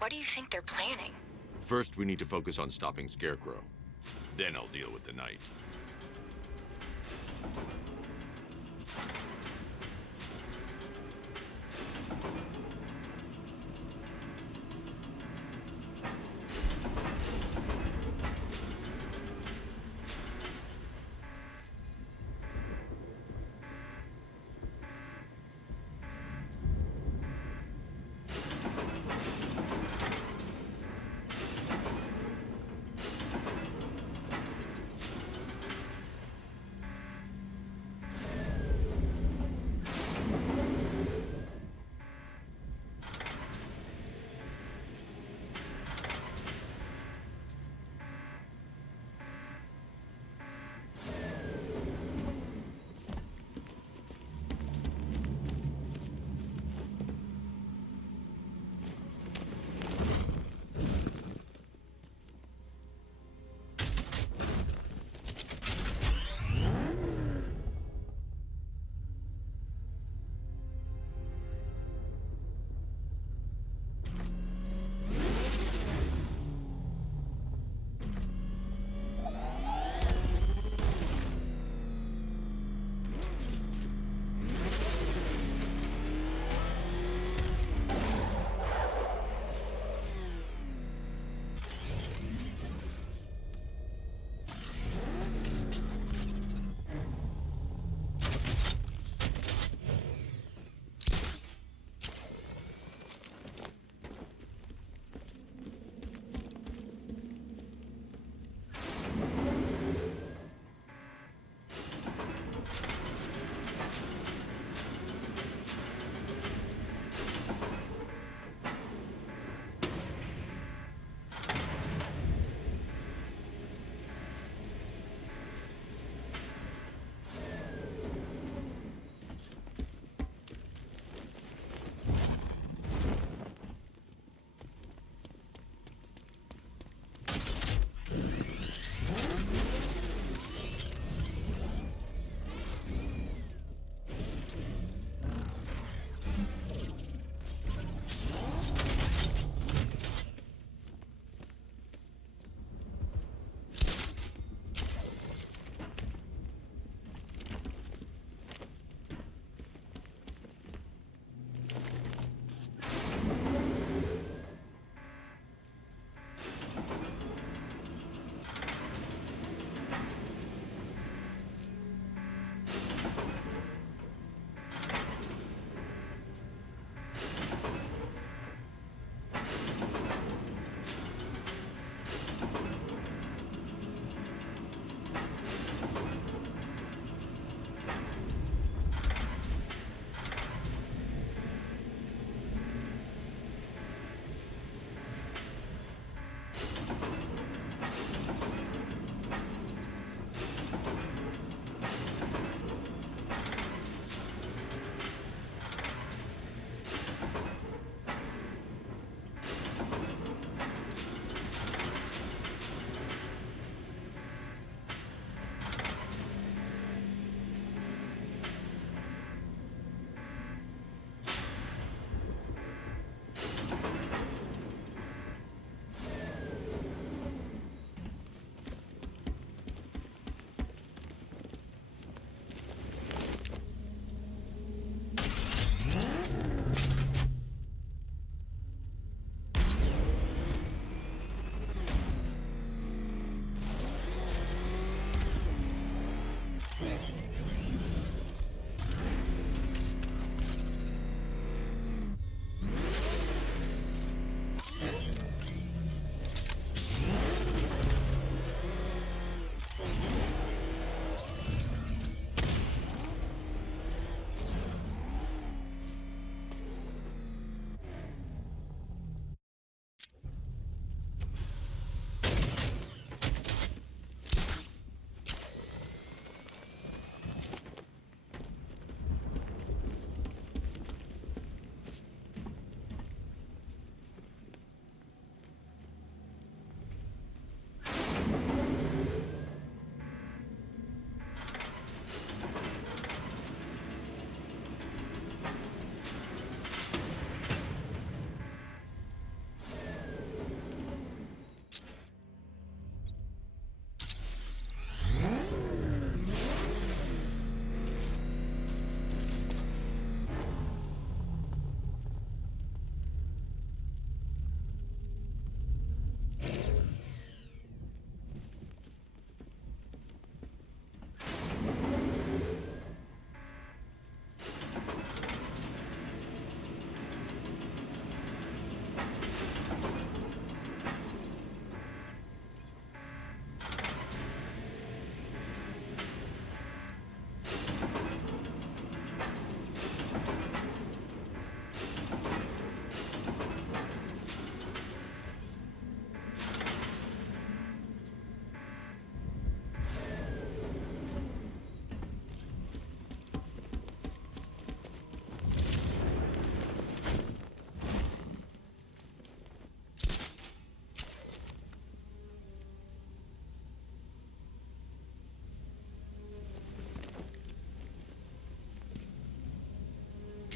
What do you think they're planning? First, we need to focus on stopping Scarecrow. Then I'll deal with the Knight.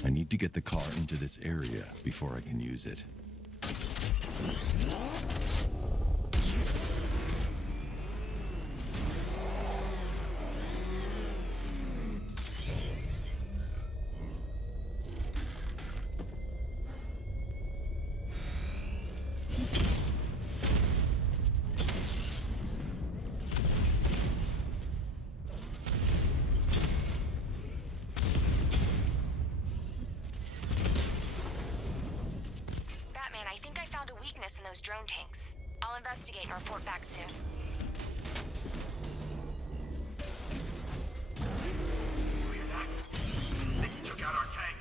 I need to get the car into this area before I can use it. In those drone tanks. I'll investigate and report back soon. They took out our tank.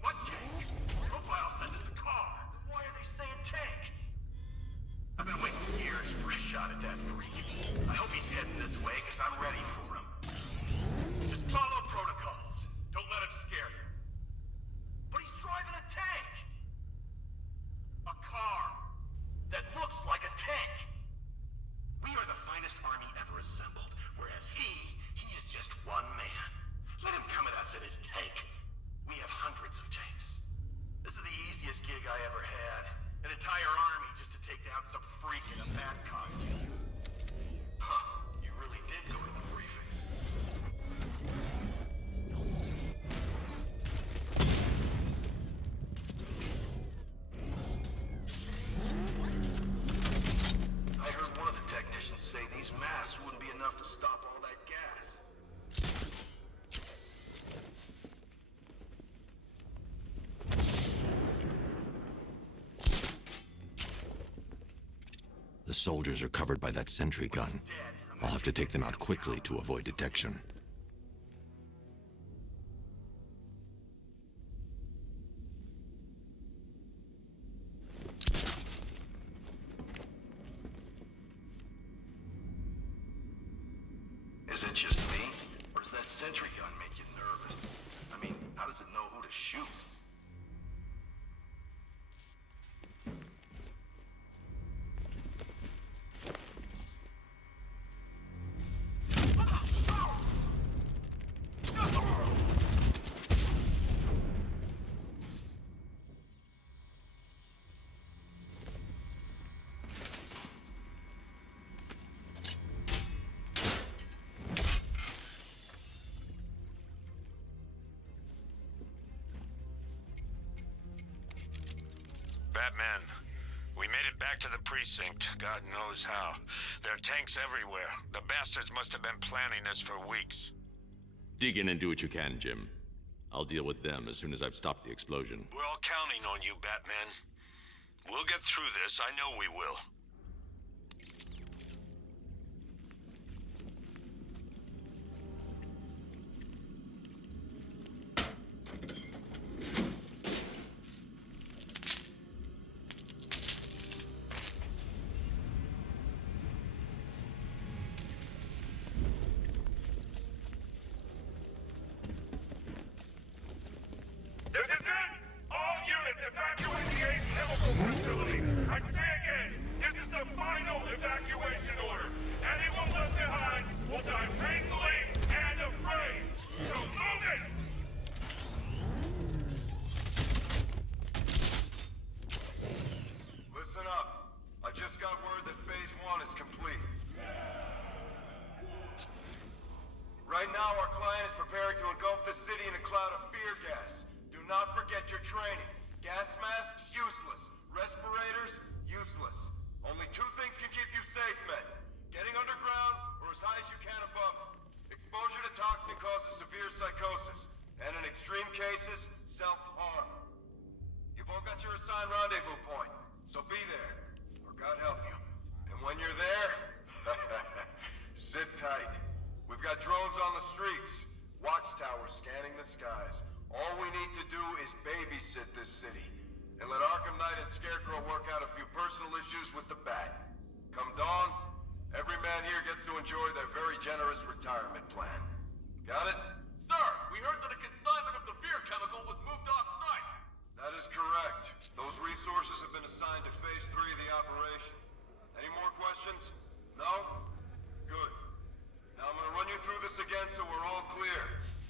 What tank? Profile says it's a car. Why are they saying tank? I've been waiting years for a shot at that freak. I hope he's heading this way, because I'm ready for him. Just follow protocols. Don't let him scare you. But he's driving a tank! A car that looks like a tank! We are the finest army ever assembled, whereas he is just one man. Let him come at us in his tank. We have hundreds of tanks. This is the easiest gig I ever had. An entire army just to take down some freak in a bat costume. Huh, you really did go to the briefings. I heard one of the technicians say these masks wouldn't be enough to stop all that gas. The soldiers are covered by that sentry gun. I'll have to take them out quickly to avoid detection. Is it just me? Or does that sentry gun make you nervous? I mean, how does it know who to shoot? Batman, we made it back to the precinct, God knows how. There are tanks everywhere. The bastards must have been planning this for weeks. Dig in and do what you can, Jim. I'll deal with them as soon as I've stopped the explosion. We're all counting on you, Batman. We'll get through this, I know we will. This is it! All units evacuate the A chemical facility! I say again, this is the final evacuation order! Anyone left behind will die painfully and afraid! So move it! Listen up. I just got word that Phase 1 is complete. Right now, our client is preparing to engulf the city in a cloud of fear gas. Do not forget your training. Gas masks, useless. Respirators, useless. Only two things can keep you safe, men. Getting underground, or as high as you can above it. Exposure to toxin causes severe psychosis. And in extreme cases, self-harm. You've all got your assigned rendezvous point, so be there. Or God help you. And when you're there, sit tight. We've got drones on the streets. Watchtowers scanning the skies. All we need to do is babysit this city. And let Arkham Knight and Scarecrow work out a few personal issues with the Bat. Come dawn, every man here gets to enjoy their very generous retirement plan. Got it? Sir, we heard that a consignment of the fear chemical was moved off-site. That is correct. Those resources have been assigned to Phase 3 of the operation. Any more questions? No? Good. Now I'm gonna run you again so we're all clear.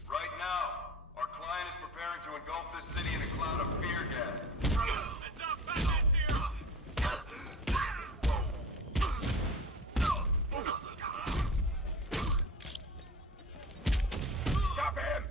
Right now, our client is preparing to engulf this city in a cloud of fear gas. Enough madness here! Stop him!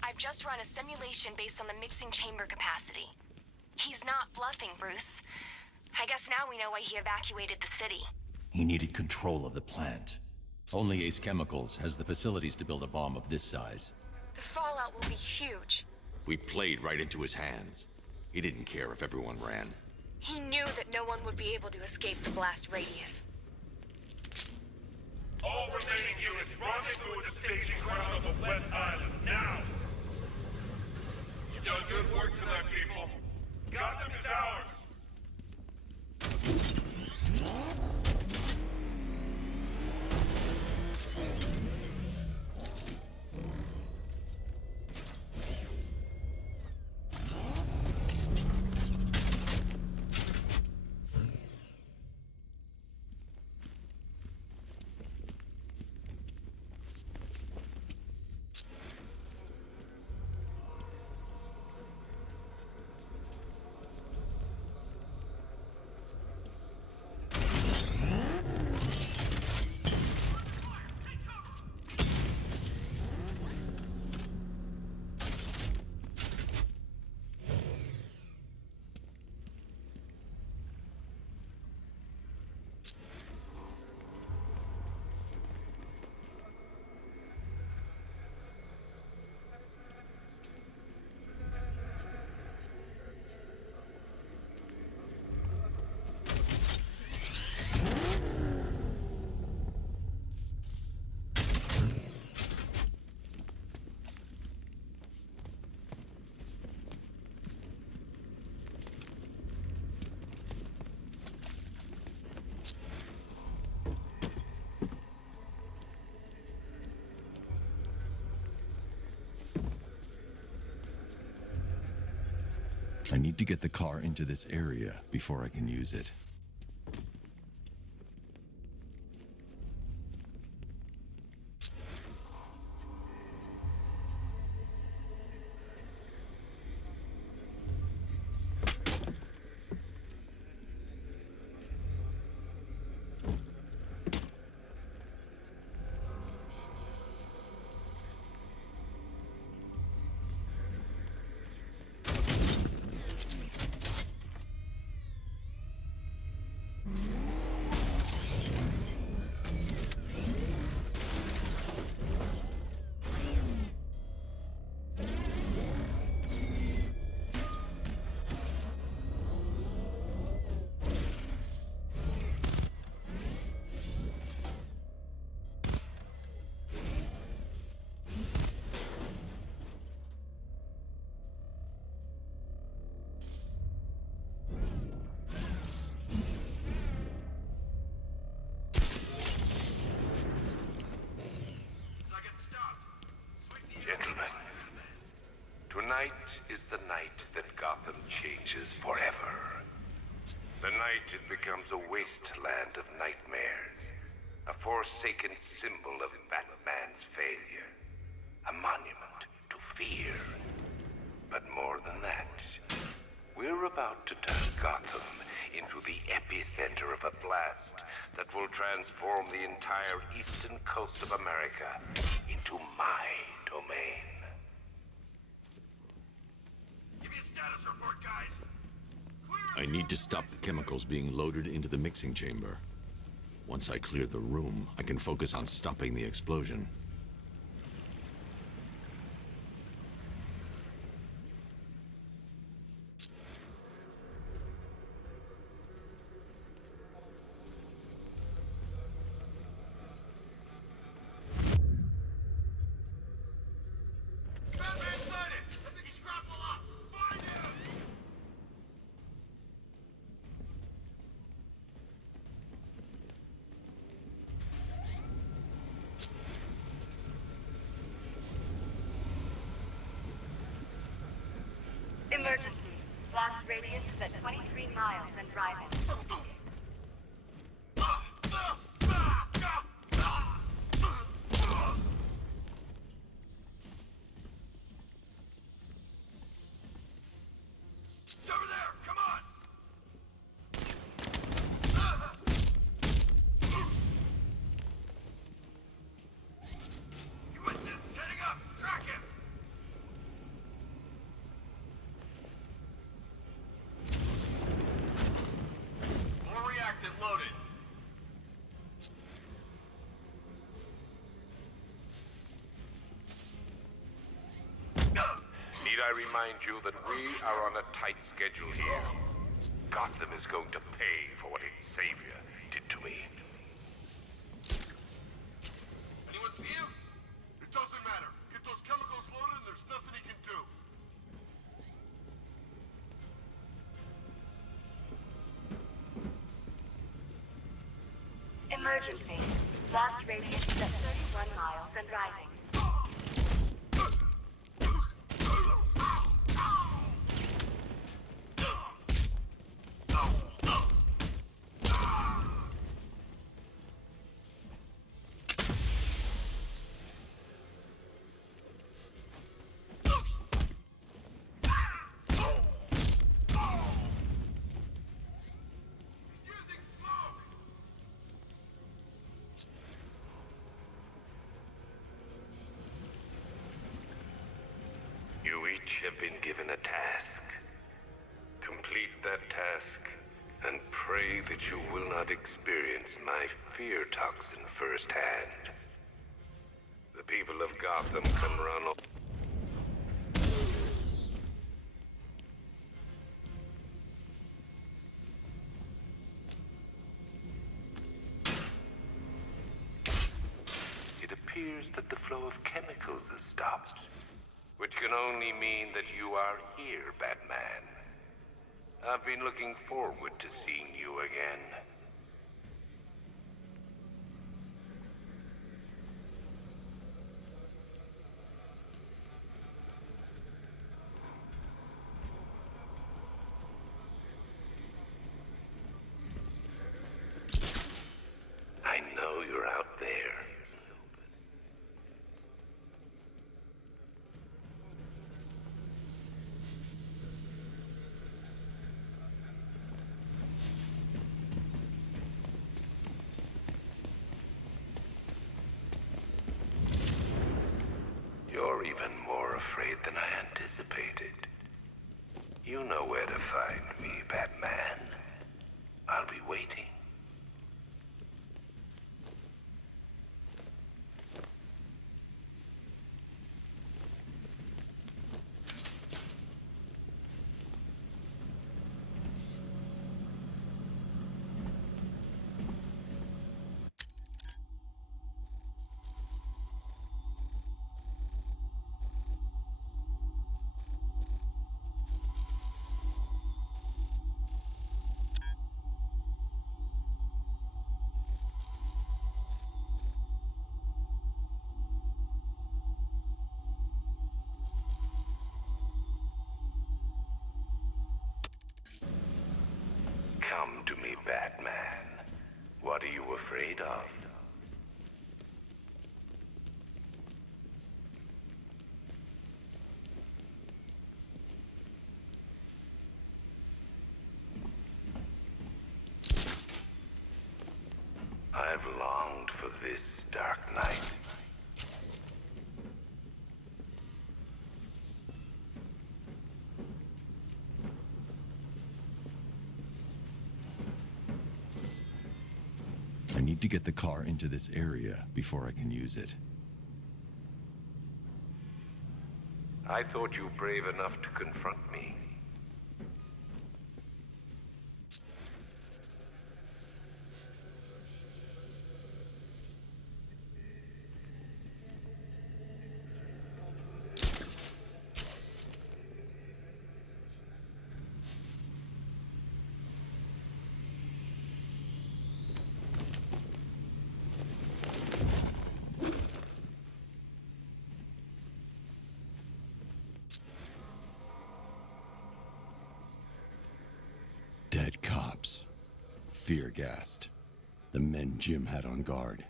I've just run a simulation based on the mixing chamber capacity. He's not bluffing, Bruce. I guess now we know why he evacuated the city. He needed control of the plant. Only Ace Chemicals has the facilities to build a bomb of this size. The fallout will be huge. We played right into his hands. He didn't care if everyone ran. He knew that no one would be able to escape the blast radius. All remaining units rendezvous at the staging ground of the West Island, now! You've done good work tonight, people. Gotham is ours! I need to get the car into this area before I can use it. Tonight is the night that Gotham changes forever. The night it becomes a wasteland of nightmares, a forsaken symbol of Batman's failure, a monument to fear. But more than that, we're about to turn Gotham into the epicenter of a blast that will transform the entire eastern coast of America into my domain. Give me a status report, guys. I need to stop the chemicals being loaded into the mixing chamber. Once I clear the room, I can focus on stopping the explosion. Batman sighted! I think he's grappling up! Find him! Emergency. Blast radius is at 23 miles and driving. It's over there! Come on! You missed it! It's heading up! Track him! More reactant loaded. Need I remind you that we are on a tight schedule here? Gotham is going to pay for what its savior did to me. Anyone see him? It doesn't matter. Get those chemicals loaded and there's nothing he can do. Emergency. Blast radius is at 31 miles and driving. He's using smoke! You each have been given a task. Complete that task, and pray that you will not experience my fear toxin firsthand. The people of Gotham can run all... It appears that the flow of chemicals has stopped, which can only mean that you are here, Batman. I've been looking forward to seeing you again. I know you're out there. You're even more afraid than I anticipated. You know where to find me, Batman. I'll be waiting. Batman. What are you afraid of? I've longed for this, Dark Knight. I need to get the car into this area before I can use it. I thought you brave enough to confront me. Dead cops. Fear-gassed. The men Jim had on guard.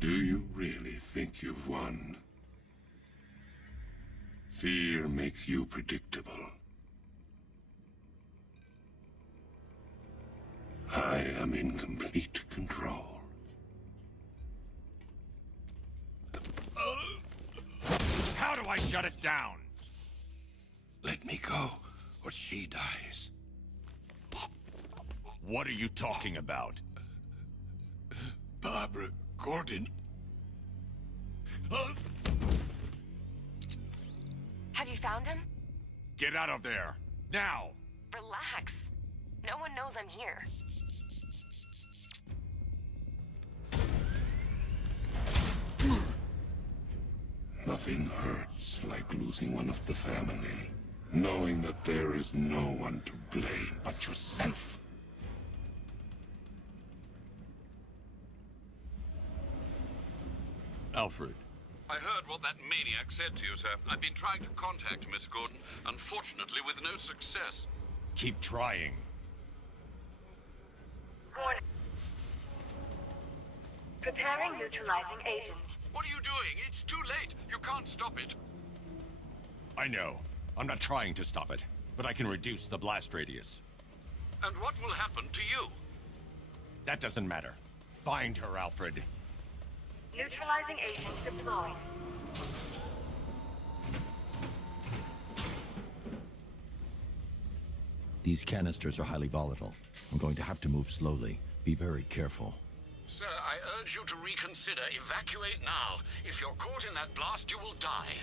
Do you really think you've won? Fear makes you predictable. I am in complete control. How do I shut it down? Let me go, or she dies. What are you talking about? Barbara Gordon. Have you found him? Get out of there! Now! Relax. No one knows I'm here. Nothing hurts like losing one of the family. Knowing that there is no one to blame but yourself. Alfred. I heard what that maniac said to you, sir. I've been trying to contact Miss Gordon, unfortunately with no success. Keep trying. Warning. Preparing neutralizing agent. What are you doing? It's too late. You can't stop it. I know. I'm not trying to stop it, but I can reduce the blast radius. And what will happen to you? That doesn't matter. Find her, Alfred. Neutralizing agent deployed. These canisters are highly volatile. I'm going to have to move slowly. Be very careful. Sir, I urge you to reconsider. Evacuate now. If you're caught in that blast, you will die.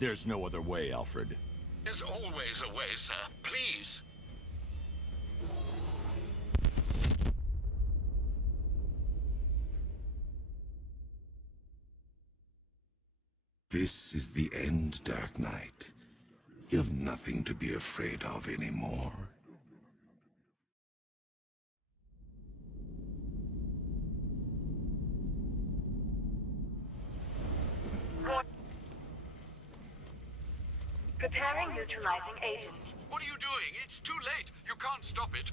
There's no other way, Alfred. There's always a way, sir. Please. This is the end, Dark Knight. You have nothing to be afraid of anymore. Preparing neutralizing agent. What are you doing? It's too late. You can't stop it.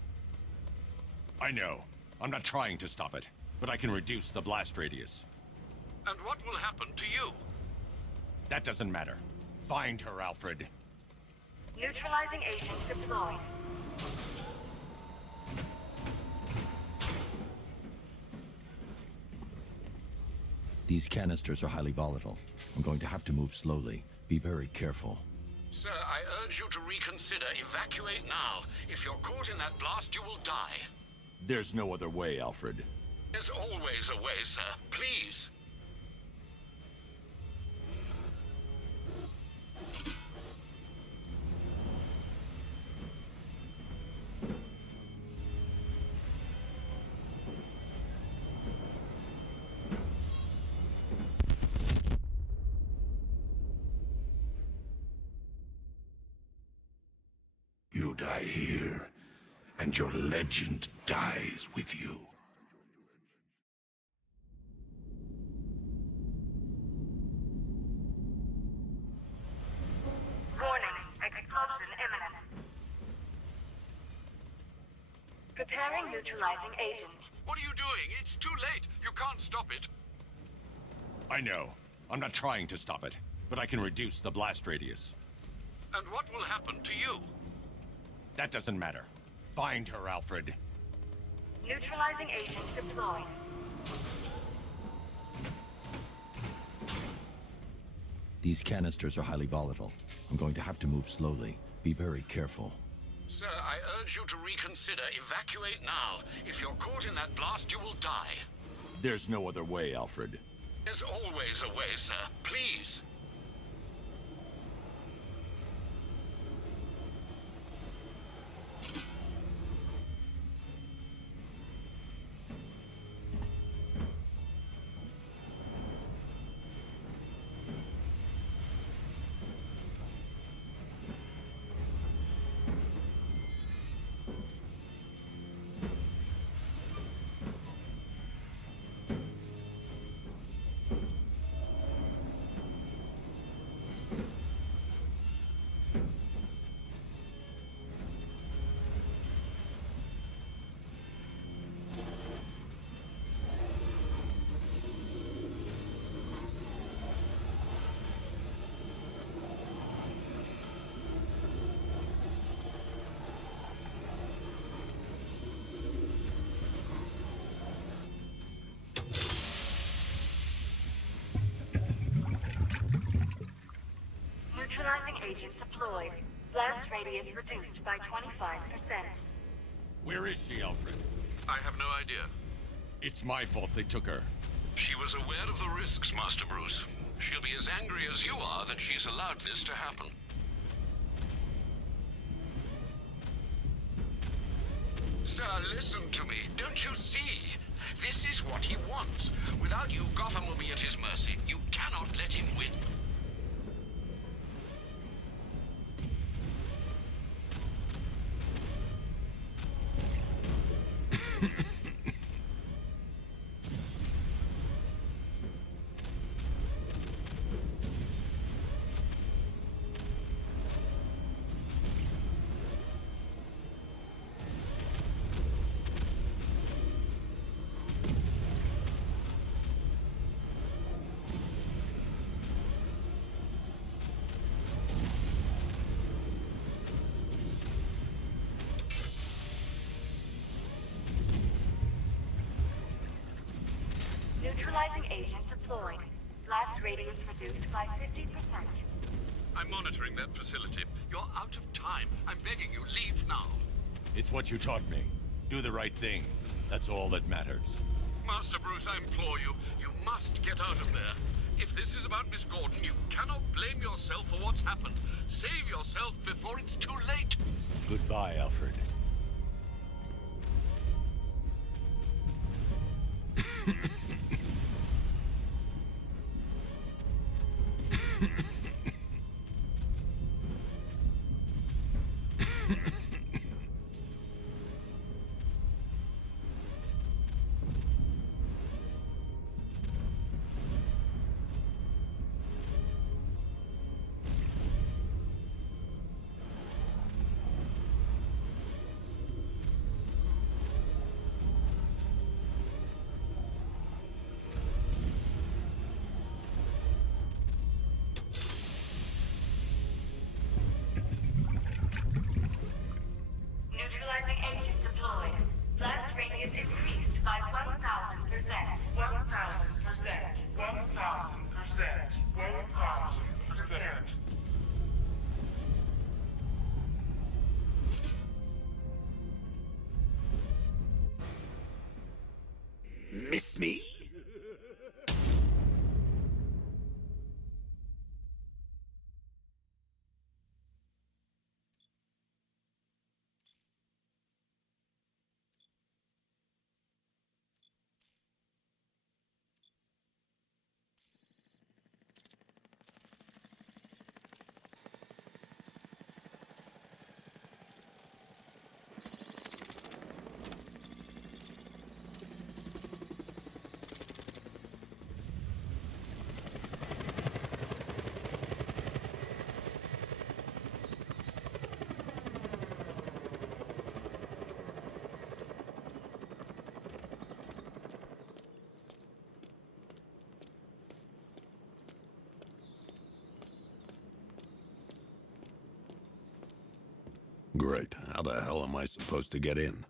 I know. I'm not trying to stop it, but I can reduce the blast radius. And what will happen to you? That doesn't matter. Find her, Alfred. Neutralizing agent deployed. These canisters are highly volatile. I'm going to have to move slowly. Be very careful. Sir, I urge you to reconsider. Evacuate now. If you're caught in that blast, you will die. There's no other way, Alfred. There's always a way, sir. Please. You die here, and your legend dies with you. Warning, explosion imminent. Preparing neutralizing agent. What are you doing? It's too late. You can't stop it. I know. I'm not trying to stop it, but I can reduce the blast radius. And what will happen to you? That doesn't matter. Find her, Alfred. Neutralizing agent deployed. These canisters are highly volatile. I'm going to have to move slowly. Be very careful. Sir, I urge you to reconsider. Evacuate now. If you're caught in that blast, you will die. There's no other way, Alfred. There's always a way, sir. Please. Neutralizing agent deployed. Blast radius reduced by 25%. Where is she, Alfred? I have no idea. It's my fault they took her. She was aware of the risks, Master Bruce. She'll be as angry as you are that she's allowed this to happen. Sir, listen to me. Don't you see? This is what he wants. Without you, Gotham will be at his mercy. You cannot let him win. Neutralizing agent deployed. Blast radius reduced by 50%. I'm monitoring that facility. You're out of time. I'm begging you, leave now. It's what you taught me. Do the right thing. That's all that matters. Master Bruce, I implore you, you must get out of there. If this is about Miss Gordon, you cannot blame yourself for what's happened. Save yourself before it's too late. Goodbye, Alfred. Neutralizing agent deployed. Blast radius increased by 1,000%. 1,000%. 1,000%. 1,000%. Miss me? Great. How the hell am I supposed to get in?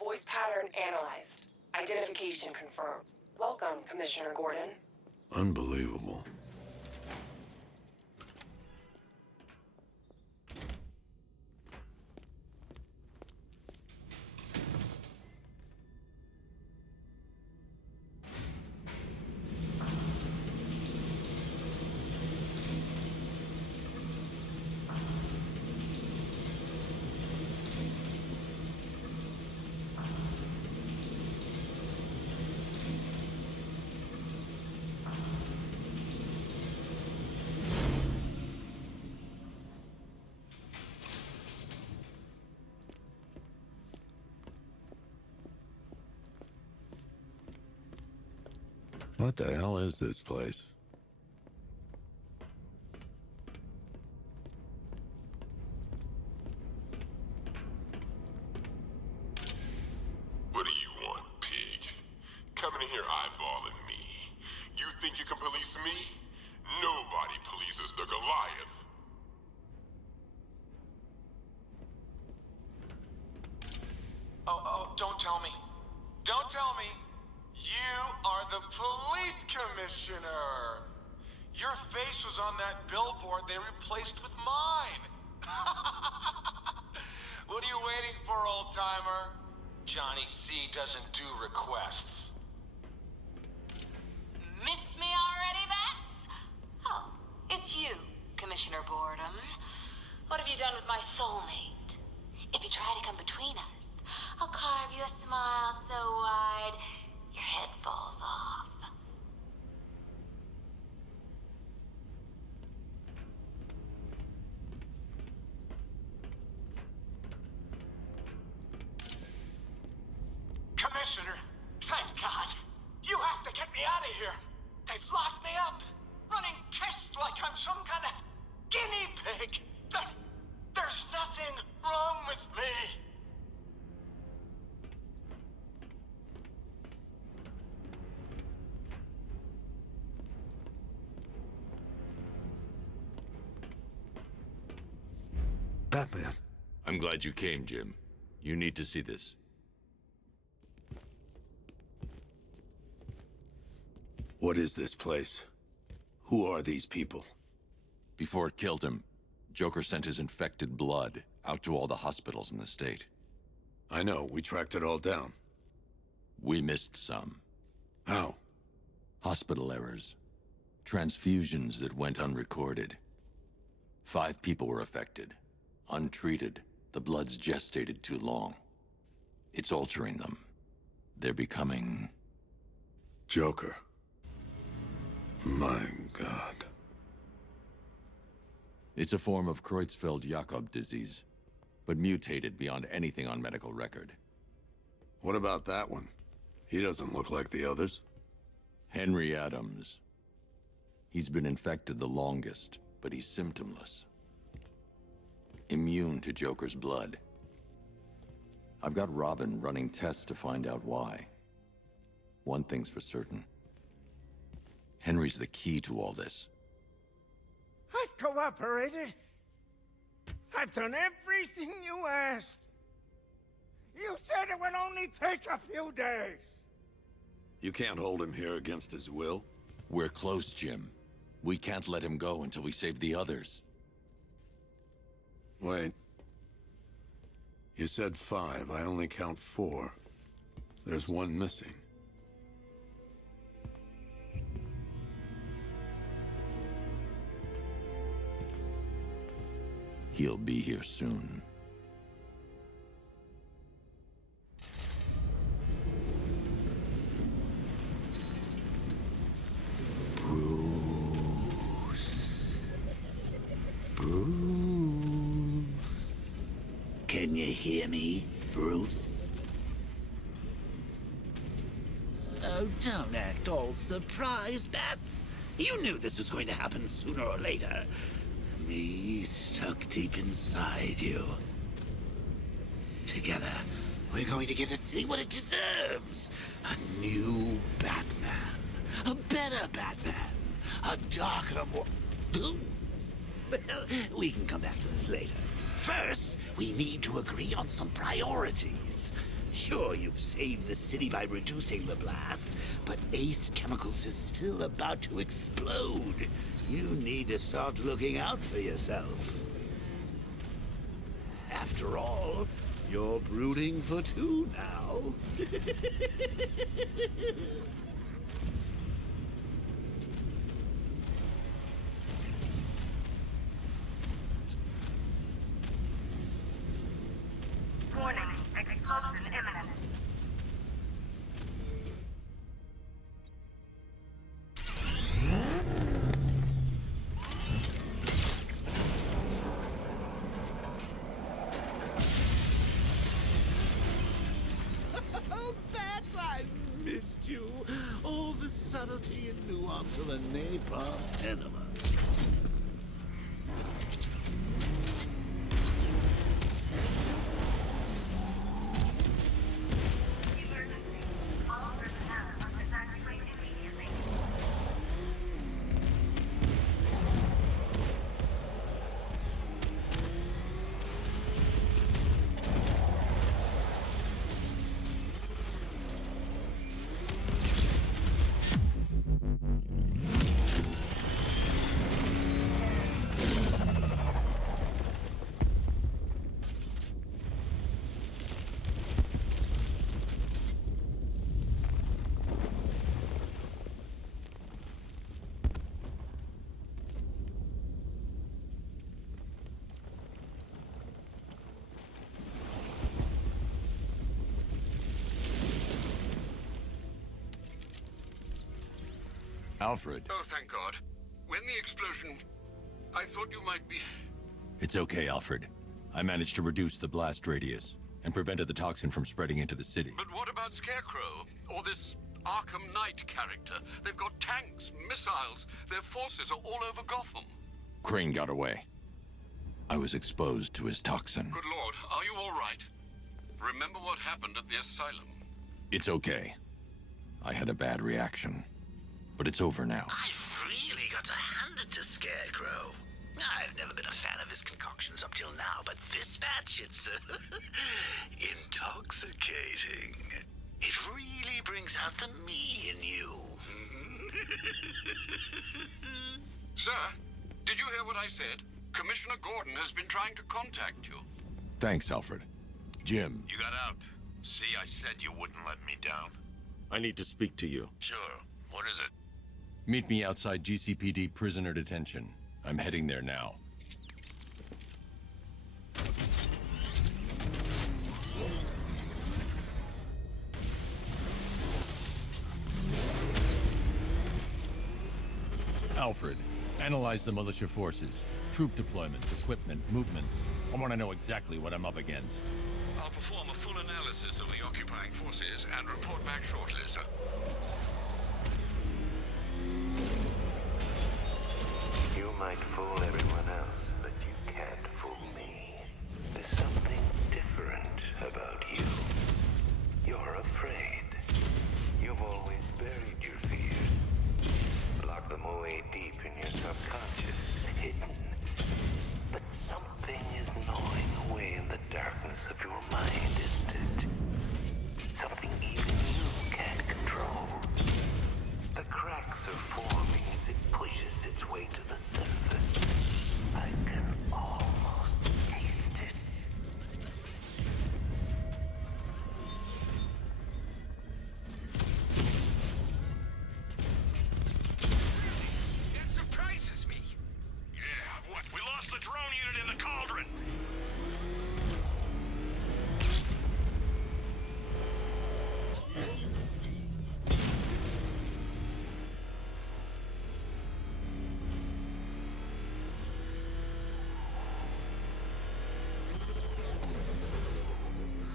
Voice pattern analyzed. Identification confirmed. Welcome, Commissioner Gordon. Unbelievable. What the hell is this place? What do you want, pig? Coming in here eyeballing me. You think you can police me? Nobody polices the Goliath. Oh, don't tell me. Don't tell me. You are the police commissioner. Your face was on that billboard they replaced with mine. What are you waiting for, old-timer? Johnny C doesn't do requests. Miss me already, Bats? Oh, it's you, Commissioner Boredom. What have you done with my soulmate? If you try to come between us, I'll carve you a smile so wide your head falls off. Commissioner, thank God. You have to get me out of here. They've locked me up, running tests like I'm some kind of guinea pig. There's nothing wrong with me. Batman. I'm glad you came, Jim. You need to see this. What is this place? Who are these people? Before it killed him, Joker sent his infected blood out to all the hospitals in the state. I know, we tracked it all down. We missed some. How? Hospital errors. Transfusions that went unrecorded. 5 people were affected. Untreated, the blood's gestated too long. It's altering them. They're becoming... Joker. My God. It's a form of Creutzfeldt-Jakob disease, but mutated beyond anything on medical record. What about that one? He doesn't look like the others. Henry Adams. He's been infected the longest, but he's symptomless. Immune to Joker's blood. I've got Robin running tests to find out why. One thing's for certain. Henry's the key to all this. I've cooperated. I've done everything you asked. You said it would only take a few days. You can't hold him here against his will? We're close, Jim. We can't let him go until we save the others. Wait. You said 5. I only count 4. There's one missing. He'll be here soon. Bruce. Can you hear me, Bruce? Oh, don't act all surprised, Bats. You knew this was going to happen sooner or later. Me stuck deep inside you. Together, we're going to give the city what it deserves. A new Batman. A better Batman. A darker, more... Well, we can come back to this later. First, we need to agree on some priorities. Sure, you've saved the city by reducing the blast, but Ace Chemicals is still about to explode. You need to start looking out for yourself. After all, you're brooding for 2 now. Warning, explosion imminent. Oh, Bats, I missed you. All the subtlety and nuance of a napalm enema. Alfred. Oh, thank God. When the explosion... I thought you might be... It's okay, Alfred. I managed to reduce the blast radius and prevented the toxin from spreading into the city. But what about Scarecrow? Or this Arkham Knight character? They've got tanks, missiles. Their forces are all over Gotham. Crane got away. I was exposed to his toxin. Good Lord, are you all right? Remember what happened at the asylum? It's okay. I had a bad reaction. But it's over now. I've really got to hand it to Scarecrow. I've never been a fan of his concoctions up till now, but this batch, it's intoxicating. It really brings out the me in you. Sir, did you hear what I said? Commissioner Gordon has been trying to contact you. Thanks, Alfred. Jim. You got out. See, I said you wouldn't let me down. I need to speak to you. Sure. What is it? Meet me outside GCPD prisoner detention. I'm heading there now. Alfred, analyze the militia forces, troop deployments, equipment, movements. I want to know exactly what I'm up against. I'll perform a full analysis of the occupying forces and report back shortly, sir. You might fool everyone else, but you can't fool me. There's something different about you. You're afraid. You've always buried your fears. Locked them away deep in your subconscious, hidden. But something is gnawing away in the darkness of your mind, isn't it? Something even you can't control. The cracks are forming as it pushes its way to the surface. I can almost taste it. It surprises me. Yeah, what? We lost the drone unit in the cauldron.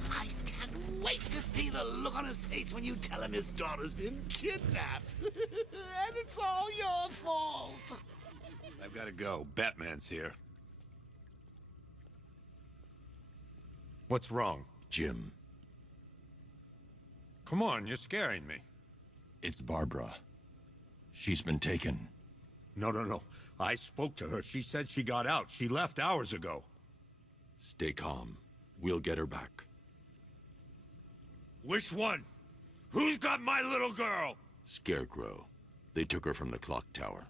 I can't wait to see the look on his face when you tell him his daughter's been kidnapped. And it's all your fault. I've got to go. Batman's here. What's wrong? Jim. Come on, you're scaring me. It's Barbara. She's been taken. No. I spoke to her. She said she got out. She left hours ago. Stay calm. We'll get her back. Which one? Who's got my little girl? Scarecrow. They took her from the clock tower.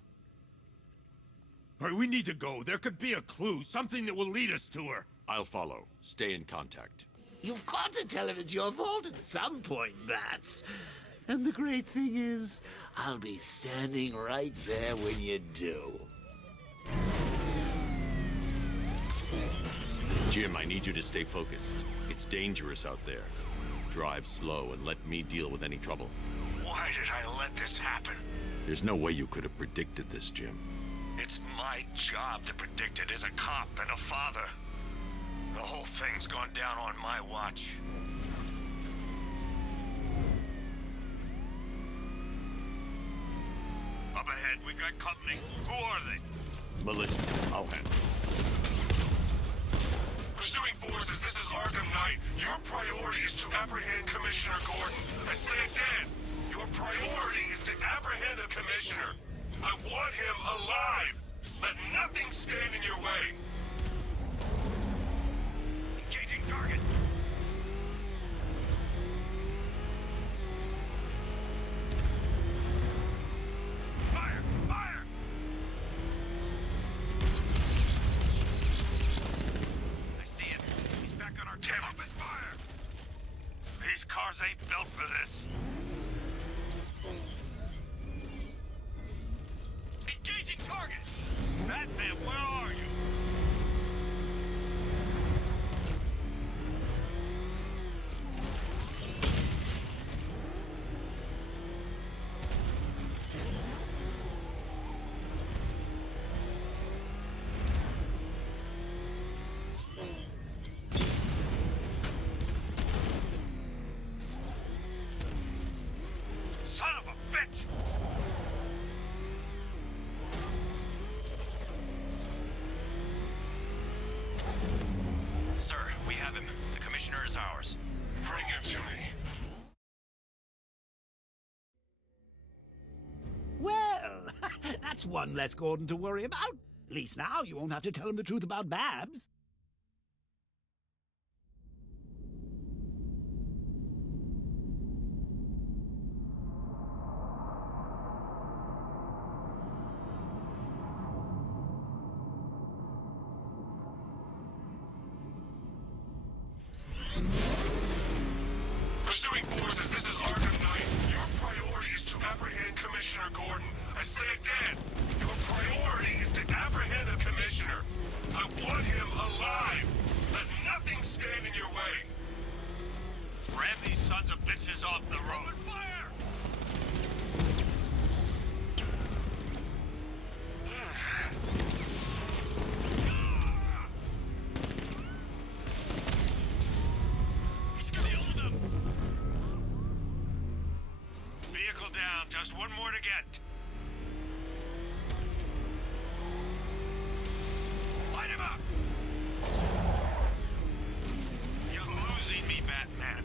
All right, we need to go. There could be a clue, something that will lead us to her. I'll follow. Stay in contact. You've got to tell him it's your fault at some point, Bats. And the great thing is, I'll be standing right there when you do. Jim, I need you to stay focused. It's dangerous out there. Drive slow and let me deal with any trouble. Why did I let this happen? There's no way you could have predicted this, Jim. It's my job to predict it as a cop and a father. The whole thing's gone down on my watch. Up ahead, we got company. Who are they? Militia. I'll handle it. Pursuing forces, this is Arkham Knight. Your priority is to apprehend Commissioner Gordon. I say again, your priority is to apprehend the Commissioner. I want him alive. Let nothing stand in your way. Engaging target. Fire! Fire! I see him. He's back on our tail. Open fire! These cars ain't built for this. Engaging target! Batman, where are you? Son of a bitch! Sir, we have him. The Commissioner is ours. Bring him to me. Well, that's one less Gordon to worry about. At least now you won't have to tell him the truth about Babs. Pursuing forces, this is Arkham Knight. Your priority is to apprehend Commissioner Gordon. I say again, your priority is to apprehend the Commissioner. I want him alive. Let nothing stand in your way. Ram these sons of bitches off the road. Fire! Vehicle down, just one more to get. Light him up! You're losing me, Batman.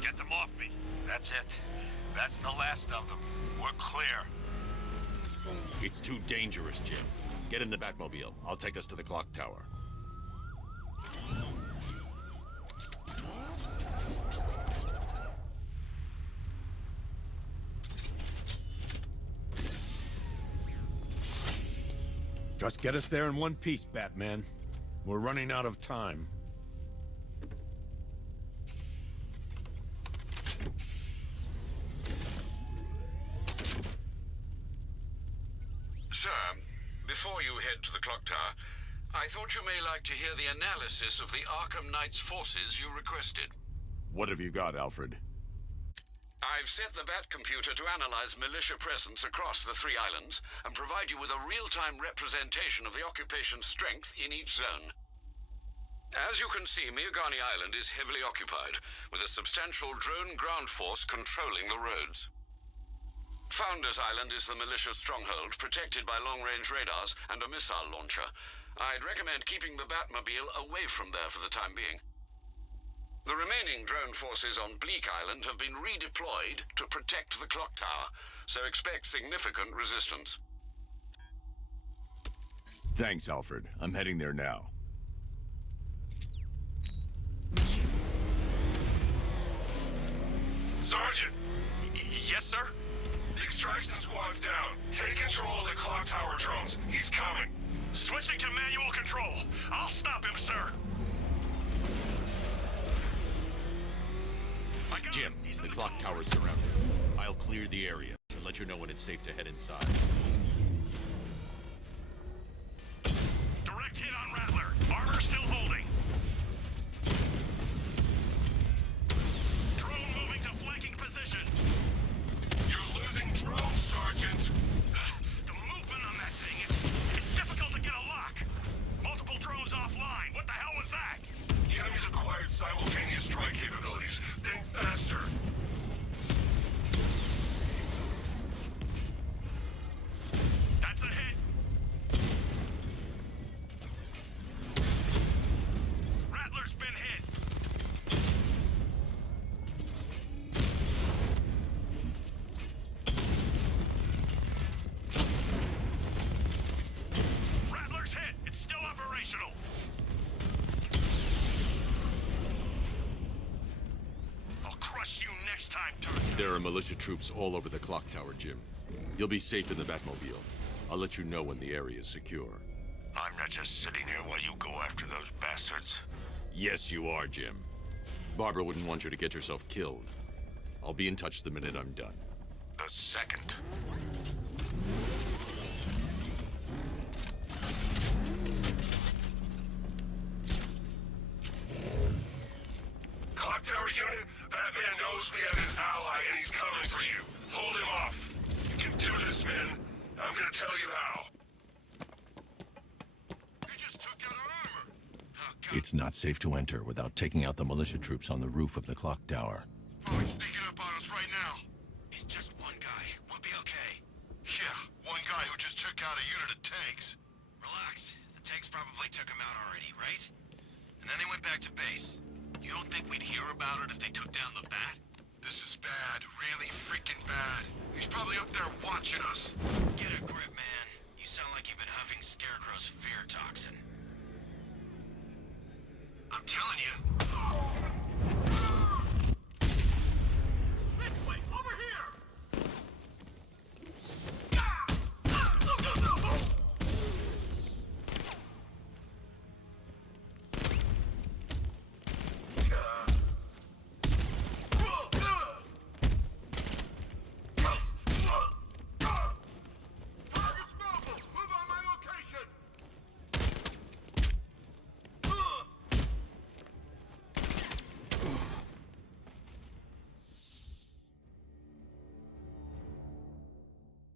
Get them off me. That's it. That's the last of them. We're clear. It's too dangerous, Jim. Get in the Batmobile. I'll take us to the clock tower. Just get us there in one piece, Batman. We're running out of time. Sir, before you head to the clock tower, I thought you may like to hear the analysis of the Arkham Knight's forces you requested. What have you got, Alfred? I've set the Bat computer to analyze militia presence across the 3 islands and provide you with a real-time representation of the occupation's strength in each zone. As you can see, Miagani Island is heavily occupied, with a substantial drone ground force controlling the roads. Founders Island is the militia stronghold, protected by long-range radars and a missile launcher. I'd recommend keeping the Batmobile away from there for the time being. The remaining drone forces on Bleak Island have been redeployed to protect the clock tower, so expect significant resistance. Thanks, Alfred. I'm heading there now. Sergeant! Yes, sir? The extraction squad's down. Take control of the clock tower drones. He's coming. Switching to manual control. I'll stop him, sir. Jim, the clock tower's surrounded. I'll clear the area and let you know when it's safe to head inside. Direct hit on Rattler. Armor still holding. Drone moving to flanking position. You're losing drones, Sergeant. The movement on that thing, it's difficult to get a lock. Multiple drones offline. What the hell was that? The enemy's acquired simultaneous strike capabilities. Think faster. That's a hit. Rattler's been hit. Rattler's hit. It's still operational. I'll crush you next time, Turk. There are militia troops all over the clock tower, Jim. You'll be safe in the Batmobile. I'll let you know when the area is secure. I'm not just sitting here while you go after those bastards. Yes, you are, Jim. Barbara wouldn't want you to get yourself killed. I'll be in touch the minute I'm done. The second. Clock tower unit, Batman knows we have his ally and he's coming for you. Hold him off. You can do this, man. I'm gonna tell you how. They just took out our armor. Oh, God. It's not safe to enter without taking out the militia troops on the roof of the clock tower. Probably sneaking up on us right now. He's just one guy. We'll be okay. Yeah, one guy who just took out a unit of tanks. Relax. The tanks probably took him out already, right? And then they went back to base. You don't think we'd hear about it if they took down the Bat? This is bad. Really freaking bad. He's probably up there watching us. Get a grip, man. You sound like you've been huffing Scarecrow's fear toxin. I'm telling you. This way, over here!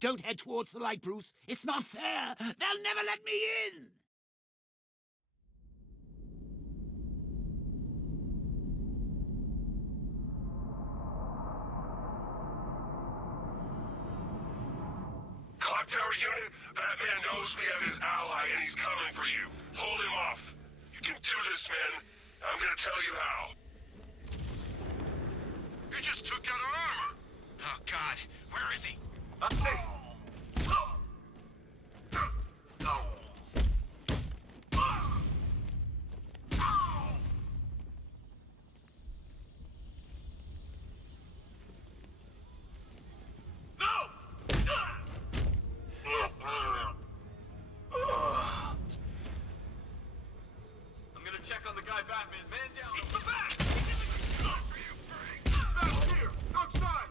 Don't head towards the light, Bruce. It's not fair. They'll never let me in. Clock Tower unit, Batman knows we have his ally and he's coming for you. Hold him off. You can do this, man. I'm gonna tell you how. You just took out our armor! Oh, God. Where is he? I'm gonna check on the guy Batman. Man down. It's the Bat! Bat's here! Outside!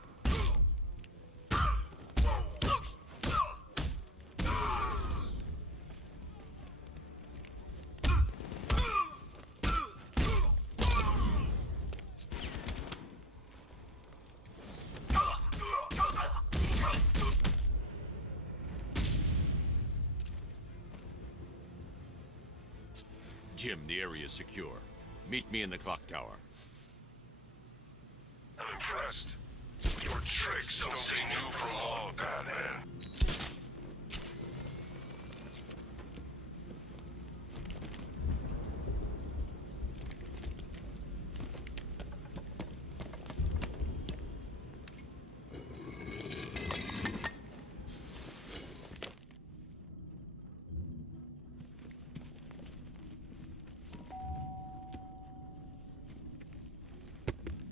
Jim, the area is secure. Meet me in the clock tower. I'm impressed. Your tricks don't stay new for long, Batman.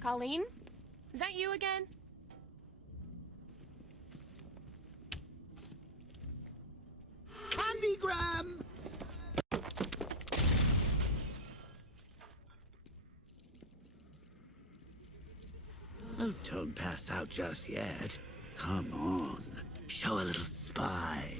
Colleen? Is that you again? Candygram! Oh, don't pass out just yet. Come on. Show a little spine.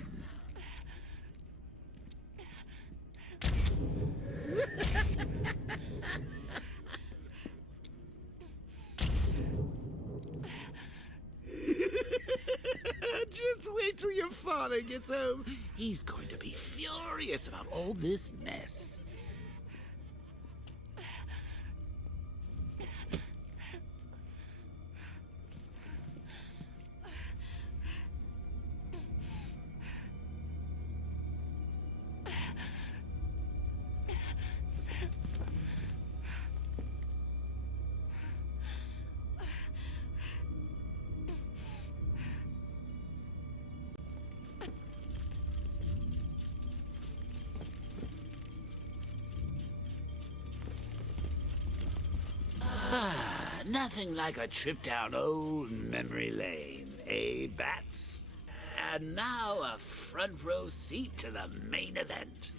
Just wait till your father gets home. He's going to be furious about all this mess. Nothing like a trip down old memory lane, eh, Bats? And now a front row seat to the main event.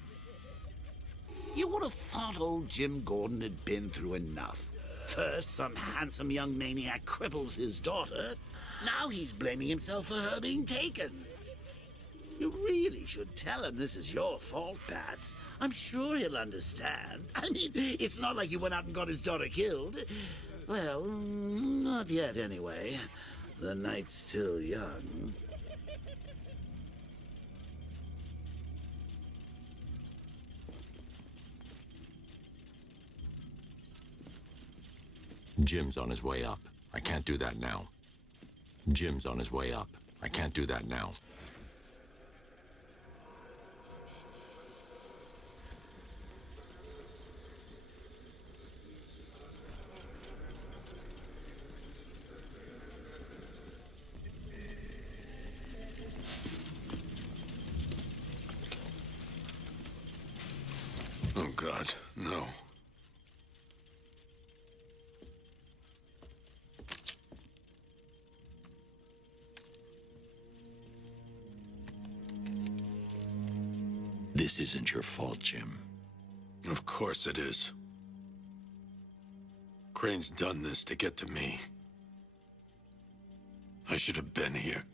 You would have thought old Jim Gordon had been through enough. First, some handsome young maniac cripples his daughter. Now he's blaming himself for her being taken. You really should tell him this is your fault, Bats. I'm sure he'll understand. I mean, it's not like you went out and got his daughter killed. Well, not yet, anyway. The night's still young. Jim's on his way up. I can't do that now. Jim's on his way up. I can't do that now. Oh, God, no. This isn't your fault, Jim. Of course it is. Crane's done this to get to me. I should have been here.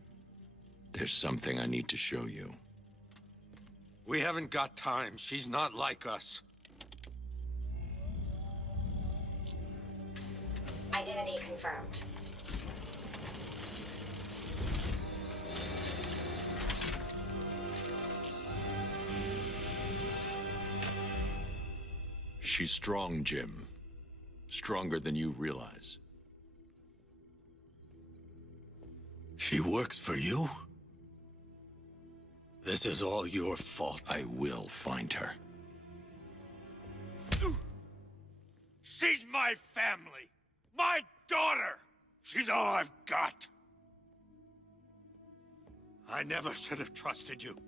There's something I need to show you. We haven't got time. She's not like us. Identity confirmed. She's strong, Jim. Stronger than you realize. She works for you? This is all your fault. I will find her. She's my family! My daughter! She's all I've got! I never should have trusted you.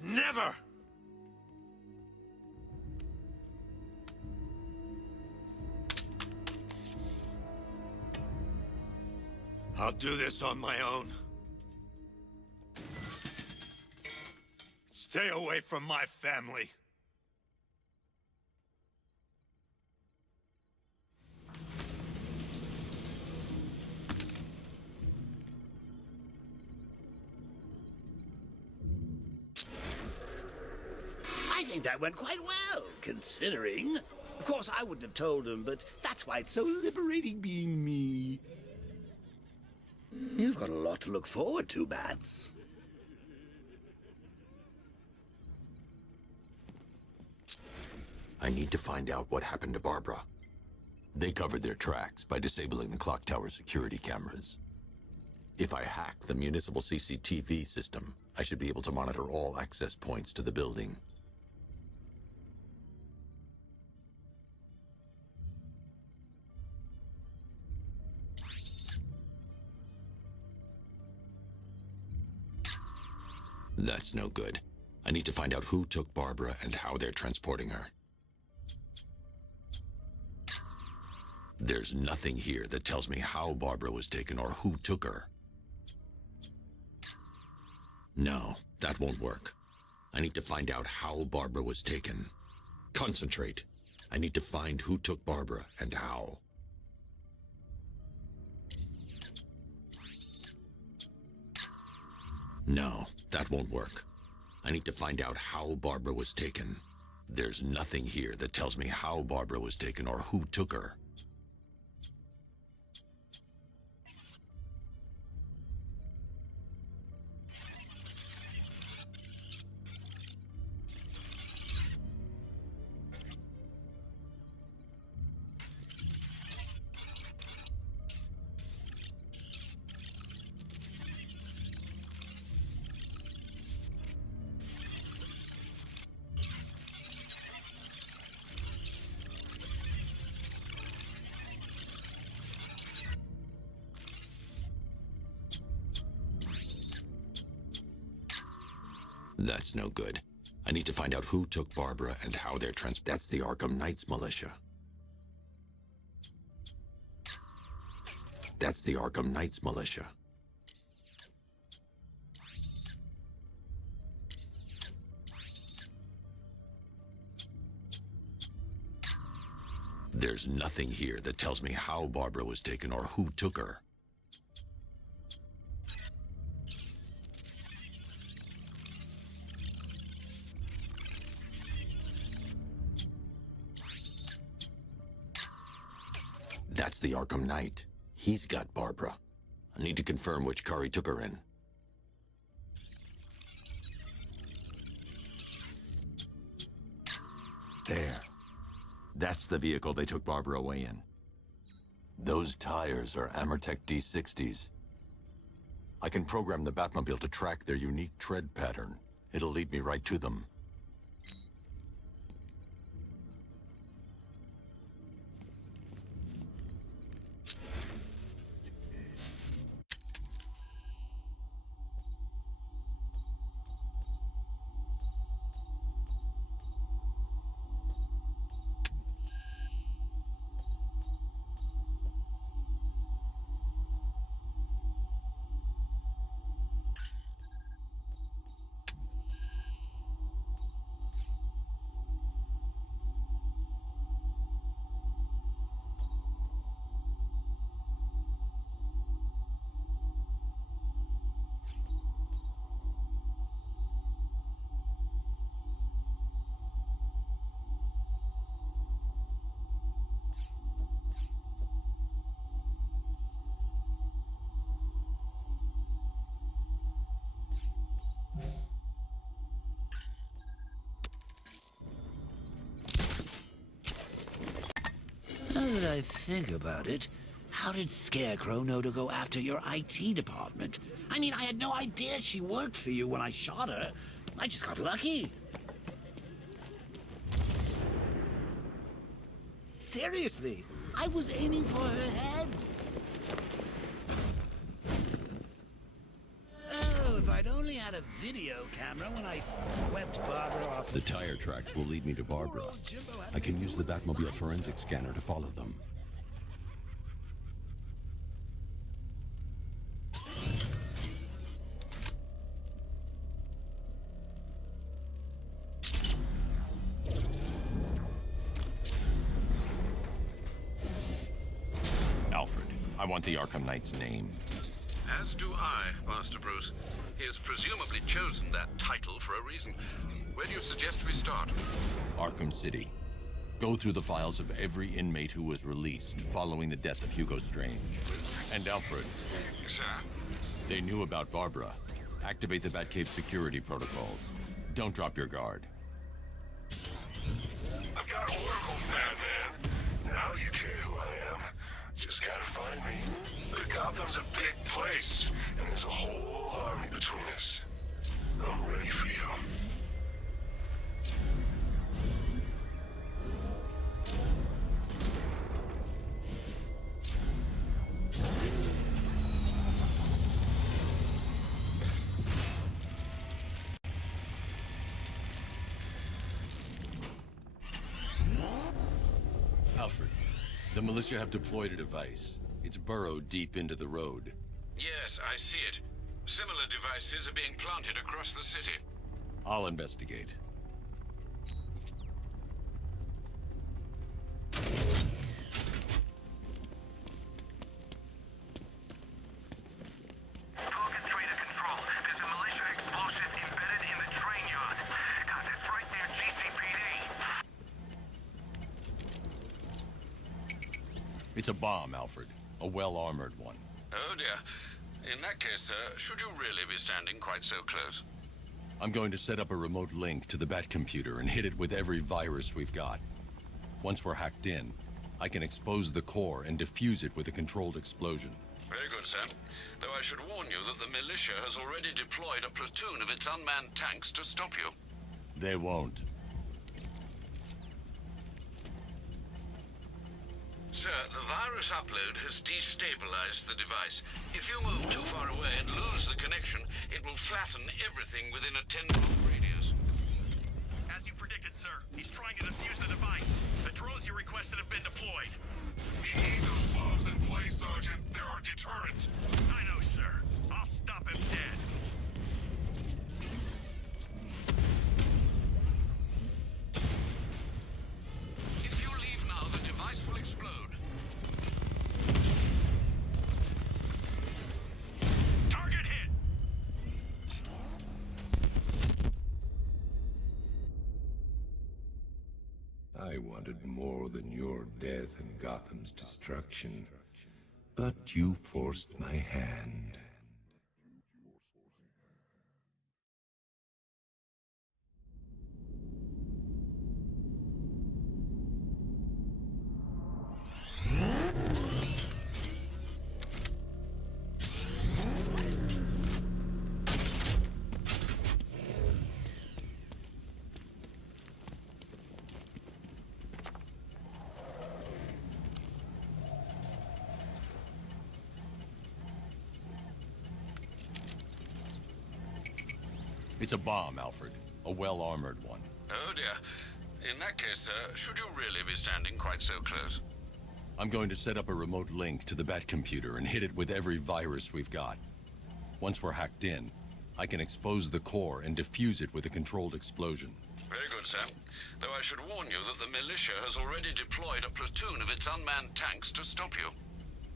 Never! I'll do this on my own. Stay away from my family. I think that went quite well, considering. Of course, I wouldn't have told him, but that's why it's so liberating being me. You've got a lot to look forward to, Bats. I need to find out what happened to Barbara. They covered their tracks by disabling the clock tower security cameras. If I hack the municipal CCTV system, I should be able to monitor all access points to the building. That's no good. I need to find out who took Barbara and how they're transporting her. There's nothing here that tells me how Barbara was taken or who took her. No, that won't work. I need to find out how Barbara was taken. Concentrate. I need to find who took Barbara and how. No, that won't work. I need to find out how Barbara was taken. There's nothing here that tells me how Barbara was taken or who took her. That's no good. I need to find out who took Barbara and how they're That's the Arkham Knight's militia. That's the Arkham Knight's militia. There's nothing here that tells me how Barbara was taken or who took her. That's the Arkham Knight. He's got Barbara. I need to confirm which car he took her in. There. That's the vehicle they took Barbara away in. Those tires are Amertech D60s. I can program the Batmobile to track their unique tread pattern. It'll lead me right to them. I think about it, how did Scarecrow know to go after your IT department? I mean, I had no idea she worked for you when I shot her. I just got lucky. Seriously, I was aiming for her head. Oh, if I'd only had a video camera when I swept Barbara off. The tire tracks will lead me to Barbara. I can use the Batmobile forensic scanner to follow them. Alfred, I want the Arkham Knight's name. As do I, Master Bruce. He has presumably chosen that title for a reason. Where do you suggest we start? Arkham City. Go through the files of every inmate who was released following the death of Hugo Strange. And Alfred. Sir? They knew about Barbara. Activate the Batcave security protocols. Don't drop your guard. I've got Oracle, Batman. Now you care who I am. Just gotta find me. But Gotham's a big place, and there's a whole army between us. I'm ready for you. Alfred, the militia have deployed a device. It's burrowed deep into the road. Yes, I see it. Similar devices are being planted across the city. I'll investigate. Target trader control. There's a militia explosive embedded in the train yard. God, that's right near GCPD. It's a bomb, Alfred. A well-armored one. Oh dear. In that case, sir, should you really be standing quite so close? I'm going to set up a remote link to the Batcomputer and hit it with every virus we've got. Once we're hacked in, I can expose the core and defuse it with a controlled explosion. Very good, sir. Though I should warn you that the militia has already deployed a platoon of its unmanned tanks to stop you. They won't. Sir, the virus upload has destabilized the device. If you move too far away and lose the connection, it will flatten everything within a 10-block radius. As you predicted, sir, he's trying to defuse the device. The drones you requested have been deployed. We need those bombs in place, Sergeant. They're our deterrent. I know, sir. I'll stop him dead. If you leave now, the device will explode. Target hit! I wanted more than your death and Gotham's destruction, but you forced my hand. It's a bomb, Alfred. A well-armored one. Oh dear. In that case, sir, should you really be standing quite so close? I'm going to set up a remote link to the Batcomputer and hit it with every virus we've got. Once we're hacked in, I can expose the core and defuse it with a controlled explosion. Very good, sir. Though I should warn you that the militia has already deployed a platoon of its unmanned tanks to stop you.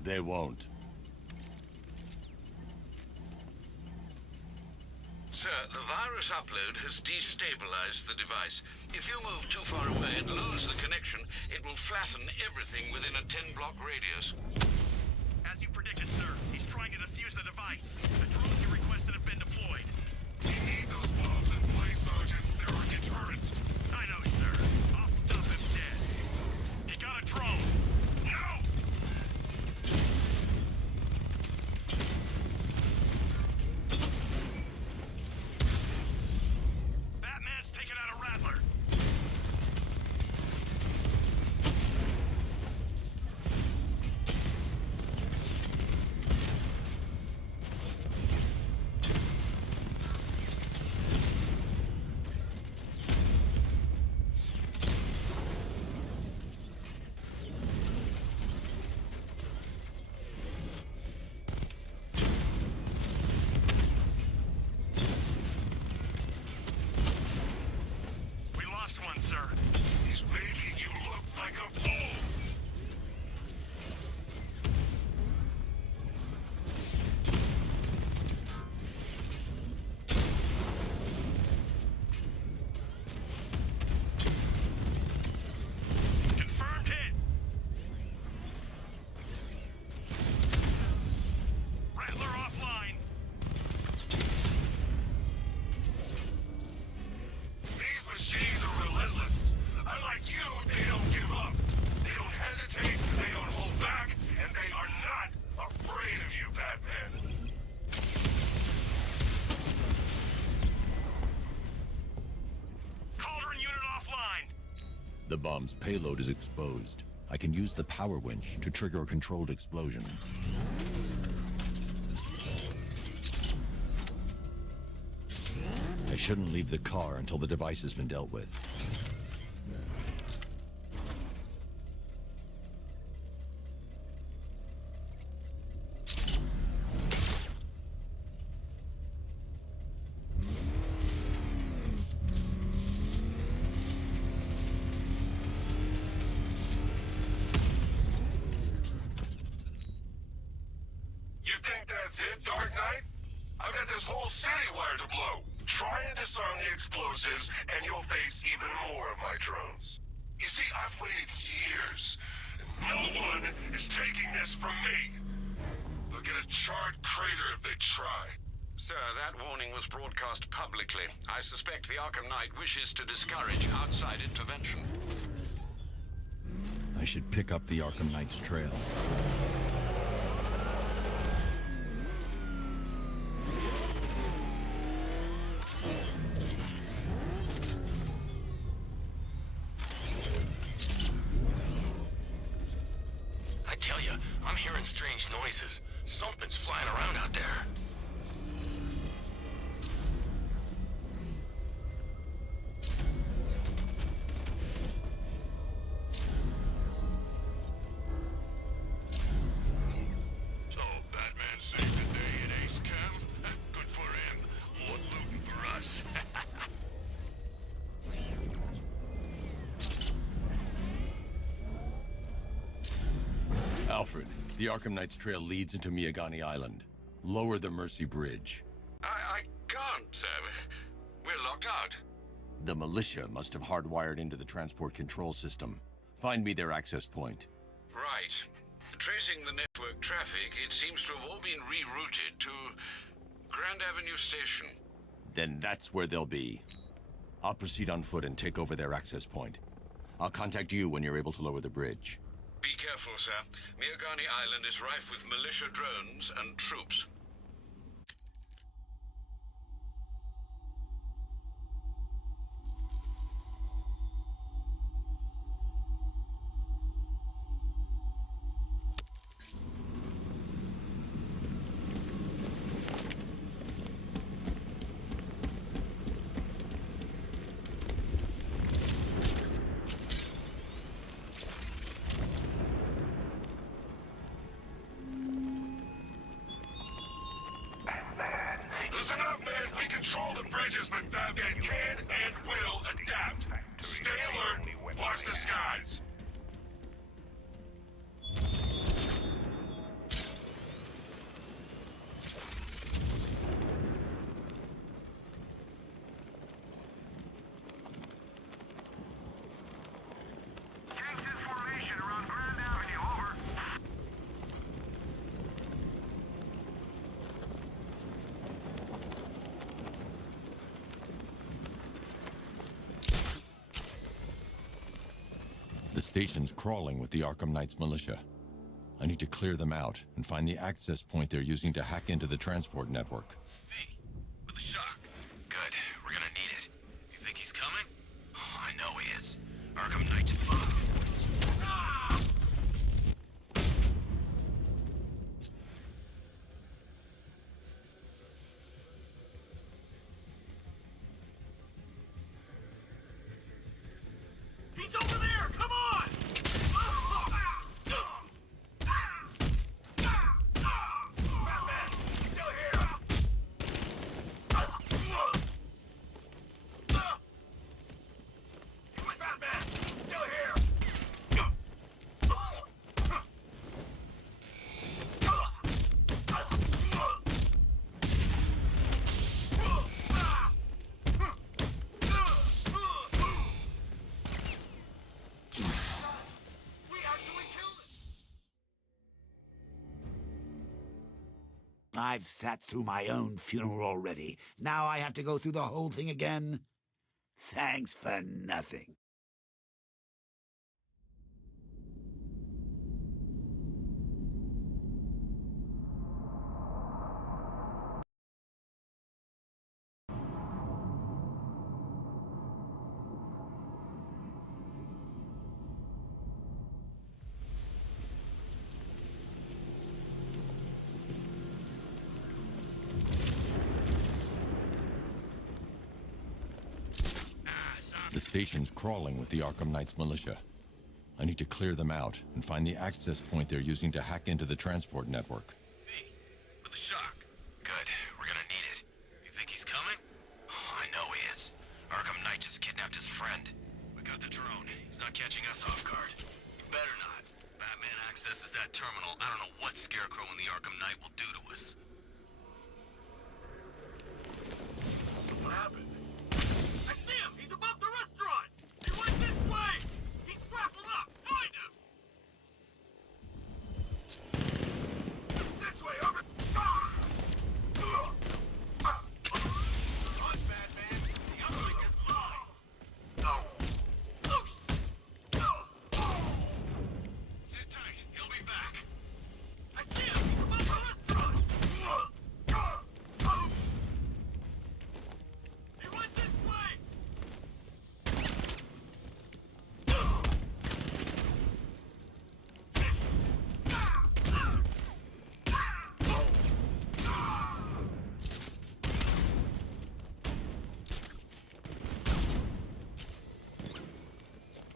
They won't. Sir, the virus upload has destabilized the device. If you move too far away and lose the connection, it will flatten everything within a 10-block radius. As you predicted, sir, he's trying to defuse the device. The drones you requested have been deployed. We need those bombs in place, Sergeant. They're our deterrent. I know, sir. I'll stop him dead. He got a drone. No! The bomb's payload is exposed. I can use the power winch to trigger a controlled explosion. I shouldn't leave the car until the device has been dealt with. You think that's it, Dark Knight? I've got this whole city wired to blow. Try and disarm the explosives, and you'll face even more of my drones. You see, I've waited years, and no one is taking this from me. They'll get a charred crater if they try. Sir, that warning was broadcast publicly. I suspect the Arkham Knight wishes to discourage outside intervention. I should pick up the Arkham Knight's trail. I tell you, I'm hearing strange noises. Something's flying around out there. So, Batman saved the day in Ace Chem? Good for him. More loot for us. Alfred, the Arkham Knight's trail leads into Miagani Island. Lower the Mercy Bridge. I can't, sir. We're locked out. The militia must have hardwired into the transport control system. Find me their access point. Right. Tracing the network traffic, it seems to have all been rerouted to Grand Avenue Station. Then that's where they'll be. I'll proceed on foot and take over their access point. I'll contact you when you're able to lower the bridge. Be careful, sir. Miagani Island is rife with militia drones and troops. Listen up, man. We control the bridges, but Batman can and will adapt. Stay alert. Watch the skies. The station's crawling with the Arkham Knight's militia. I need to clear them out and find the access point they're using to hack into the transport network. With the shock. Good. We're gonna need it. You think he's coming? Oh, I know he is. Arkham Knight's fucked. He's over there! Come on! Batman! Still here! Batman! Still here! I've sat through my own funeral already. Now I have to go through the whole thing again? Thanks for nothing. The station's crawling with the Arkham Knight's militia. I need to clear them out and find the access point they're using to hack into the transport network. Me, with the shock. Good, we're gonna need it. You think he's coming? Oh, I know he is. Arkham Knight just kidnapped his friend. We got the drone. He's not catching us off guard. He better not. Batman accesses that terminal. I don't know what Scarecrow and the Arkham Knight will do to us. What happened? I see him! He's above the restaurant! He went this way! He's grappled up! Find him! This way, over! Run, Batman! The uplink is mine! Sit tight. He'll be back. I see him! He's above the restaurant! He went this way!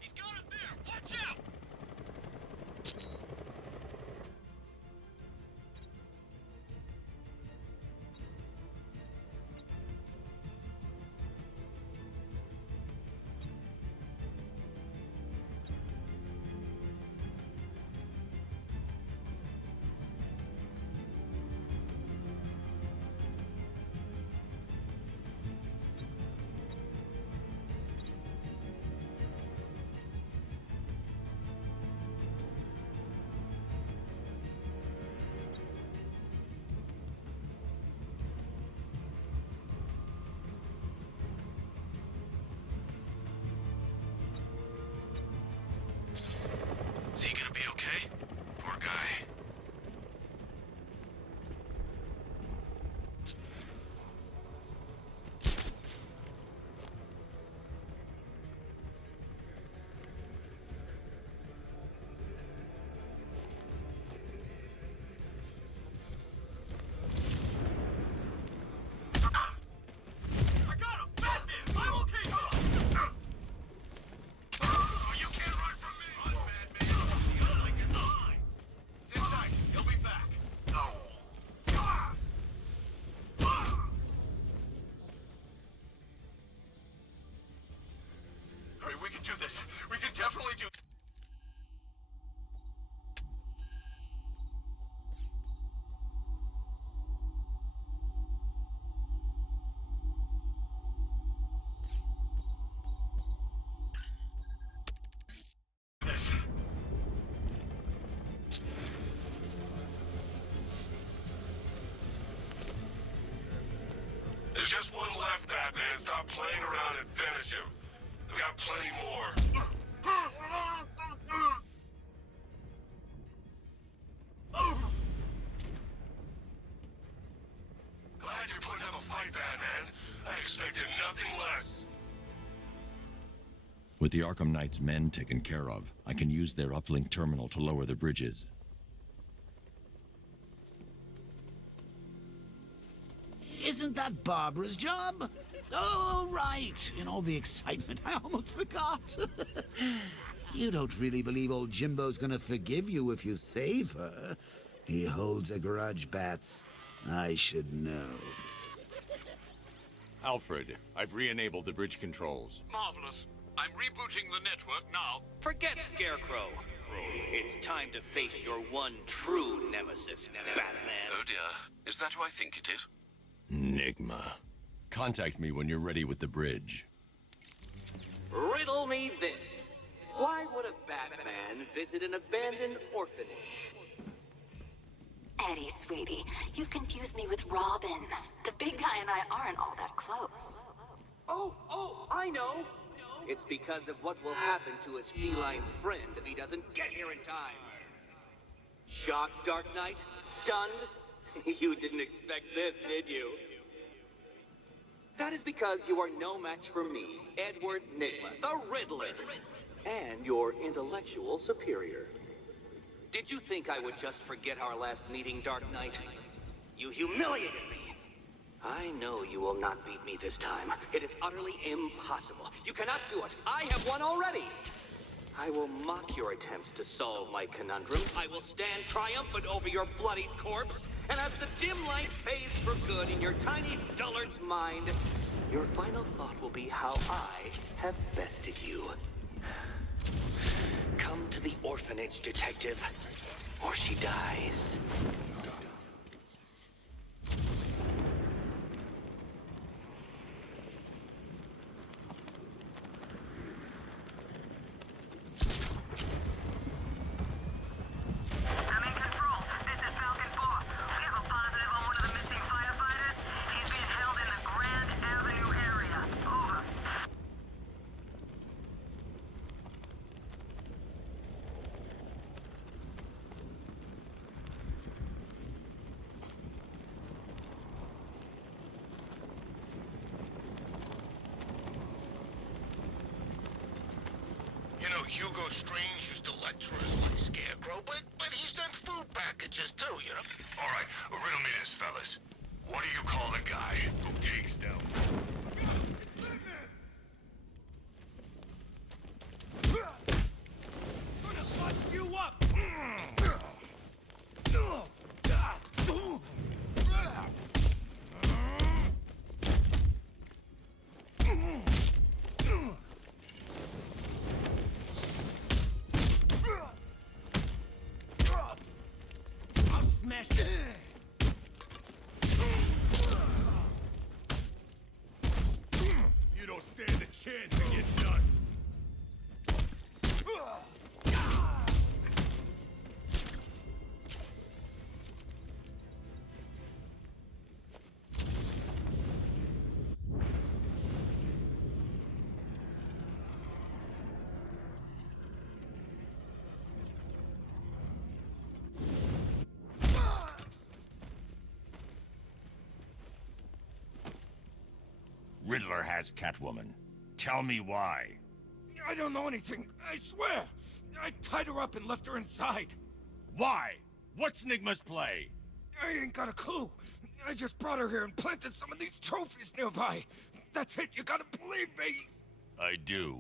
He's got him there. Watch out! Is he gonna be okay? Poor guy. I got him! Batman! My location! Oh, you can't run from me! Run, Batman! The uplink is mine! Sit tight! He'll be back! Hurry, we can do this. We can definitely do. There's just one left, Batman. Stop playing around and finish him. We got plenty more. Glad you're putting up a fight, Batman. I expected nothing less. With the Arkham Knight's men taken care of, I can use their uplink terminal to lower the bridges. Isn't that Barbara's job? Oh, right. In all the excitement, I almost forgot. You don't really believe old Jimbo's gonna forgive you if you save her. He holds a grudge, Bats. I should know. Alfred, I've re-enabled the bridge controls. Marvelous. I'm rebooting the network now. Forget Scarecrow. It's time to face your one true nemesis, Batman. Oh dear. Is that who I think it is? Enigma. Contact me when you're ready with the bridge. Riddle me this. Why would a Batman visit an abandoned orphanage? Eddie, sweetie, you've confused me with Robin. The big guy and I aren't all that close. Oh, I know. It's because of what will happen to his feline friend if he doesn't get here in time. Shocked, Dark Knight? Stunned? You didn't expect this, did you? That is because you are no match for me, Edward Nygma, the Riddler, and your intellectual superior. Did you think I would just forget our last meeting, Dark Knight? You humiliated me. I know you will not beat me this time. It is utterly impossible. You cannot do it. I have won already. I will mock your attempts to solve my conundrum. I will stand triumphant over your bloodied corpse. And as the dim light fades for good in your tiny dullard's mind, your final thought will be how I have bested you. Come to the orphanage, detective, or she dies. You know, Hugo Strange used to lecture us like Scarecrow, but he's done food packages too, you know? All right, riddle me this, fellas. What do you call the guy who takes them? Gonna bust you up! You don't stand a chance against us. Riddler has Catwoman. Tell me why. I don't know anything, I swear. I tied her up and left her inside. Why? What's Nigma's play? I ain't got a clue. I just brought her here and planted some of these trophies nearby. That's it, you gotta believe me. I do.